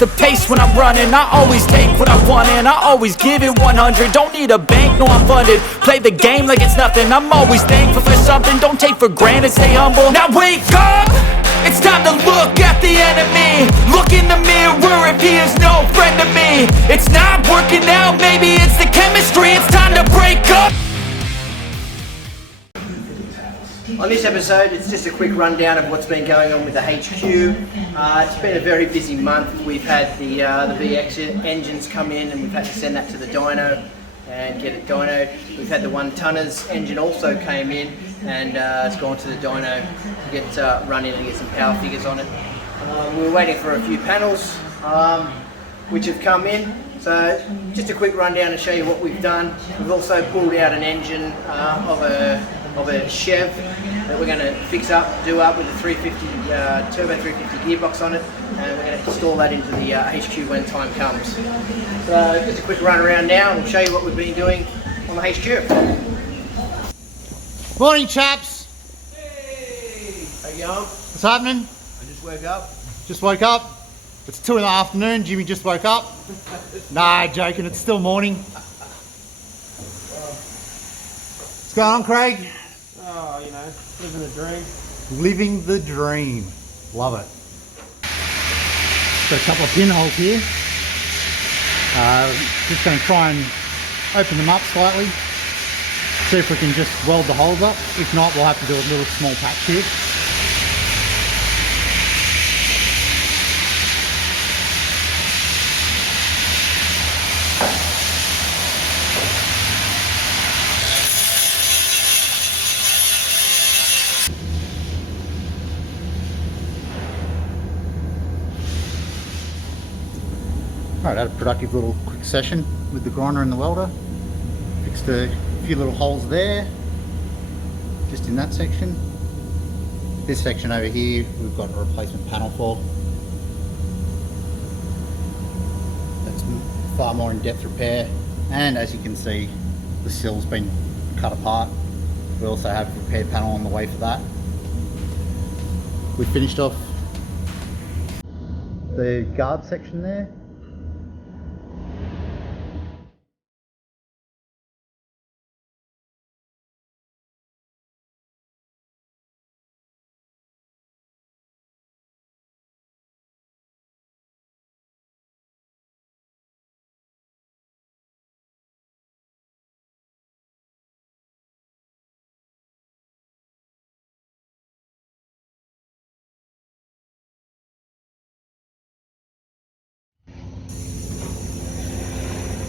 the pace when I'm running. I always take what I want and I always give it 100. Don't need a bank, no I'm funded. Play the game like it's nothing. I'm always thankful for something. Don't take for granted, stay humble. Now wake up! It's time to look at the enemy. Look in the mirror if he is no friend to me. It's not working out, maybe it's the chemistry. It's time to break up. On this episode, it's just a quick rundown of what's been going on with the HQ. It's been a very busy month. We've had the VX engines come in and we've had to send that to the dyno and get it dynoed. We've had the 1 tonners engine also came in and it's gone to the dyno to get run in and get some power figures on it. We were waiting for a few panels which have come in. So just a quick rundown to show you what we've done. We've also pulled out an engine of a Chev that we're going to fix up, do up with a 350 turbo 350 gearbox on it, and we're going to install that into the HQ when time comes. So just a quick run around now and we'll show you what we've been doing on the HQ. Morning chaps! Hey! How you going? What's happening? I just woke up. Just woke up. It's 2 in the afternoon, Jimmy just woke up. Nah, joking, it's still morning. What's going on, Craig? Oh, you know, living the dream. Living the dream. Love it. Got a couple of pinholes here. Just going to try and open them up slightly. See if we can just weld the holes up. If not, we'll have to do a little small patch here. Alright, had a productive little quick session with the grinder and the welder. Fixed a few little holes there, just in that section. This section over here, we've got a replacement panel for. That's far more in-depth repair. And as you can see, the sill's been cut apart. We also have a repair panel on the way for that. We finished off the guard section there.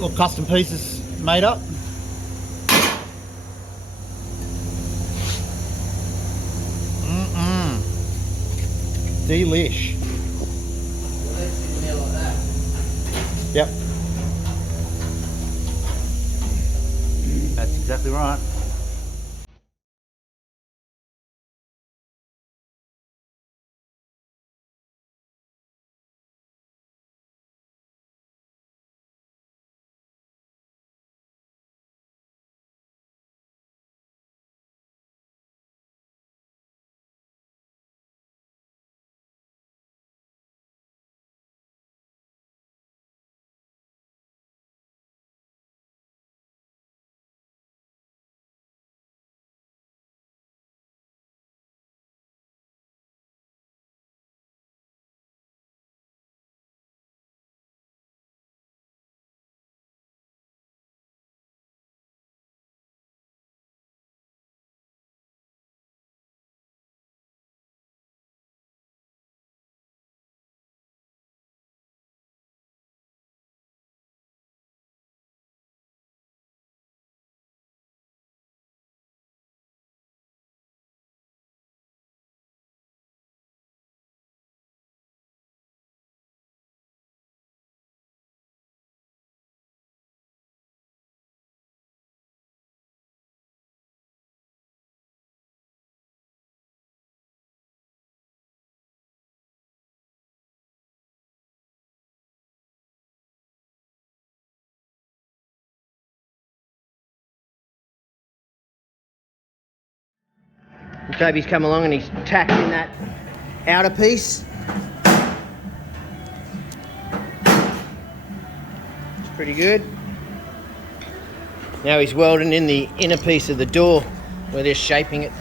Little custom pieces made up. Delish. Yep. That's exactly right. Toby's come along and he's tacked in that outer piece. pretty good. Now he's welding in the inner piece of the door where they're shaping it.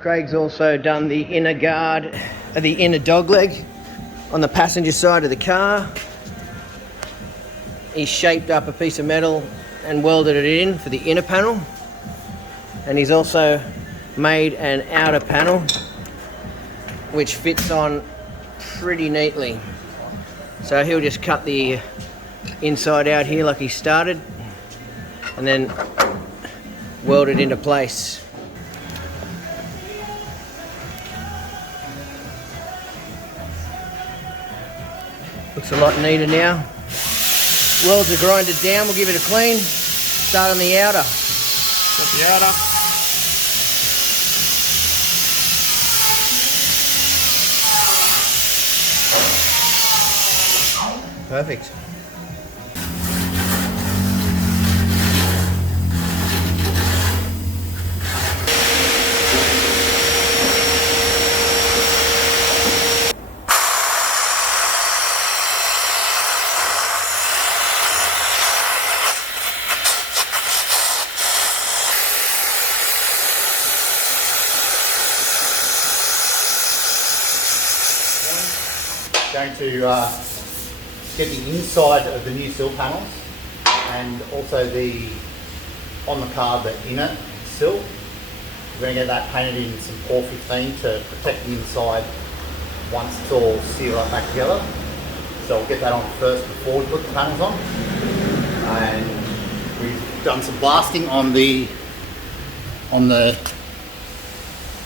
Craig's also done the inner guard, the inner dog leg on the passenger side of the car. He's shaped up a piece of metal and welded it in for the inner panel. And he's also made an outer panel which fits on pretty neatly. So he'll just cut the inside out here like he started and then weld it into place. Looks a lot neater now. Welds are grinded down, we'll give it a clean. Start on the outer. Got the outer. Perfect. Going to get the inside of the new sill panels and also on the car the inner sill. We're going to get that painted in some Por 15 to protect the inside once it's all sealed up back together. So we'll get that on first before we put the panels on. And we've done some blasting on the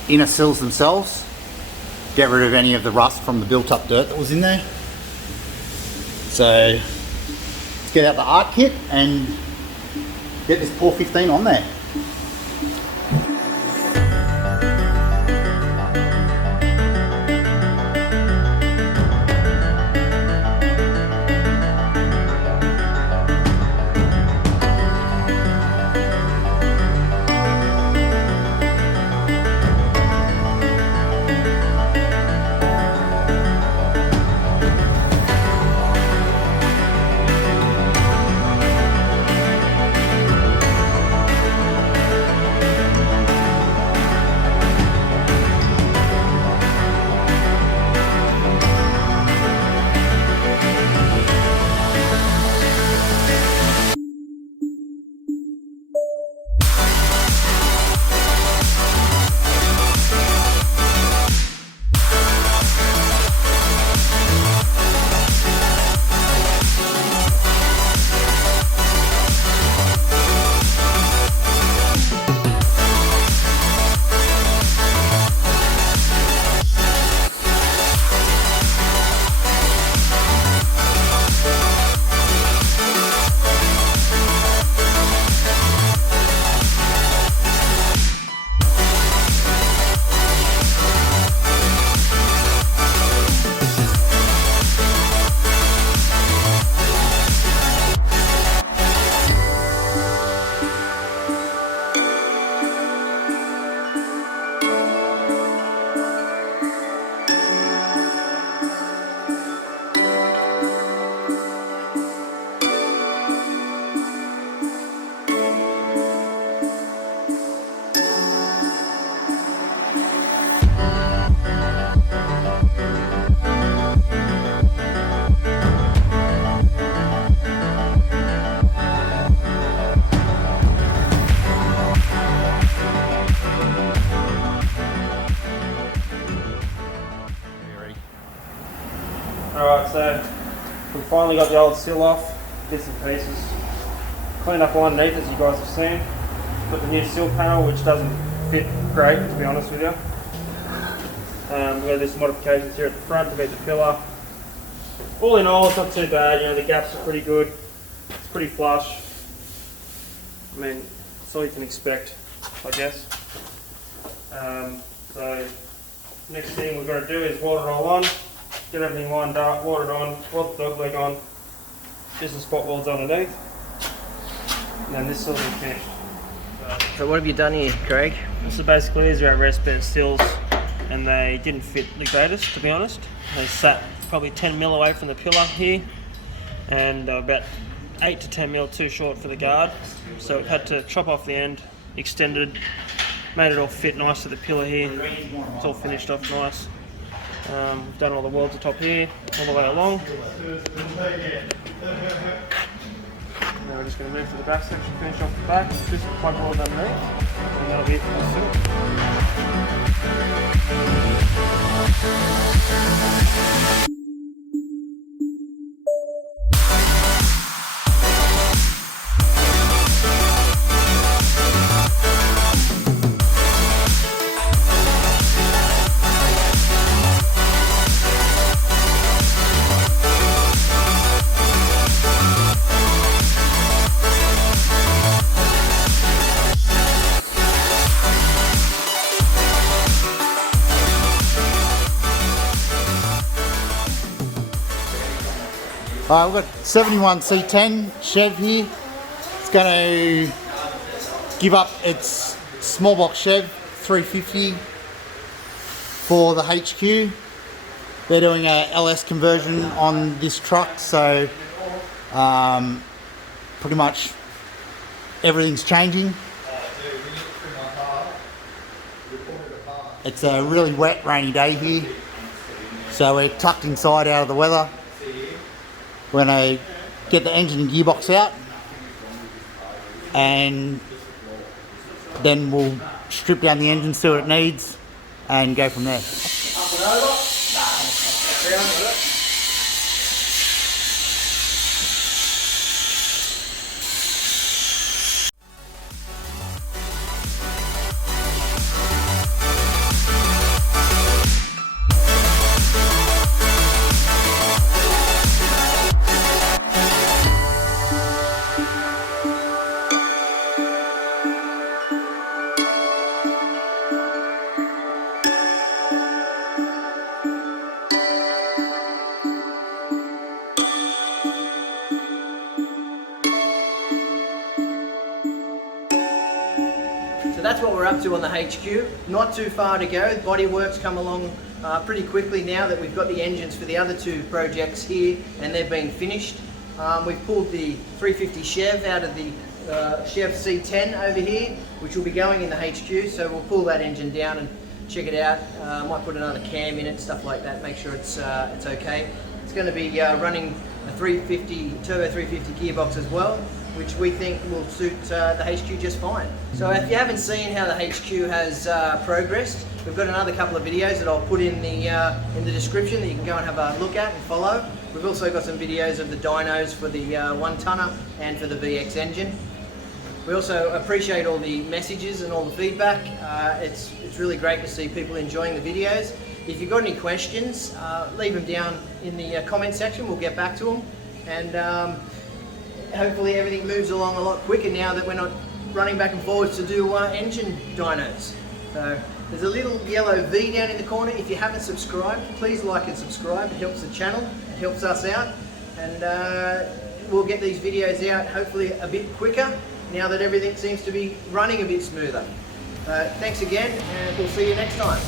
inner sills themselves. Get rid of any of the rust from the built up dirt that was in there. So let's get out the art kit and get this Por 15 on there. We finally got the old sill off, bits and pieces. Cleaned up underneath, as you guys have seen. Got the new sill panel, which doesn't fit great, to be honest with you. We've got some modifications here at the front to meet the pillar. All in all, it's not too bad. You know, the gaps are pretty good. It's pretty flush. I mean, that's all you can expect, I guess. So next thing we're going to do is water it all on, get everything lined up, water it on, weld the dog leg on, just the spot welds underneath, and then this will be finished. So what have you done here, Craig? So basically these are our rest bed stills, and they didn't fit the greatest, to be honest. They sat probably 10 mil away from the pillar here, and about 8 to 10 mil too short for the guard, so we've had to chop off the end, extended, made it all fit nice to the pillar here. It's all finished off nice. We've done all the welds atop here, all the way along. Now we're just going to move to the back section, finish off the back, just plug welds underneath, and that'll be it for the sill. We've got 71 C10 Chev here. It's going to give up its small box Chev 350 for the HQ. They're doing a LS conversion on this truck, so pretty much everything's changing. It's a really wet, rainy day here, so we're tucked inside out of the weather. We're going to get the engine and gearbox out, and then we'll strip down the engine, see what it needs, and go from there. So that's what we're up to on the HQ. Not too far to go. Body work's come along pretty quickly now that we've got the engines for the other two projects here and they've been finished. We've pulled the 350 Chev out of the Chev C10 over here, which will be going in the HQ, so we'll pull that engine down and check it out. Might put another cam in it, stuff like that, make sure it's okay. It's going to be running a 350 turbo 350 gearbox as well, which we think will suit the HQ just fine. So if you haven't seen how the HQ has progressed, we've got another couple of videos that I'll put in the description that you can go and have a look at and follow. We've also got some videos of the dynos for the 1-tonner and for the VX engine. We also appreciate all the messages and all the feedback. It's really great to see people enjoying the videos. If you've got any questions, leave them down in the comment section. We'll get back to them, and hopefully everything moves along a lot quicker now that we're not running back and forwards to do engine dynos. So there's a little yellow V down in the corner. If you haven't subscribed, please like and subscribe. It helps the channel, it helps us out, and we'll get these videos out hopefully a bit quicker now that everything seems to be running a bit smoother. Thanks again, and we'll see you next time.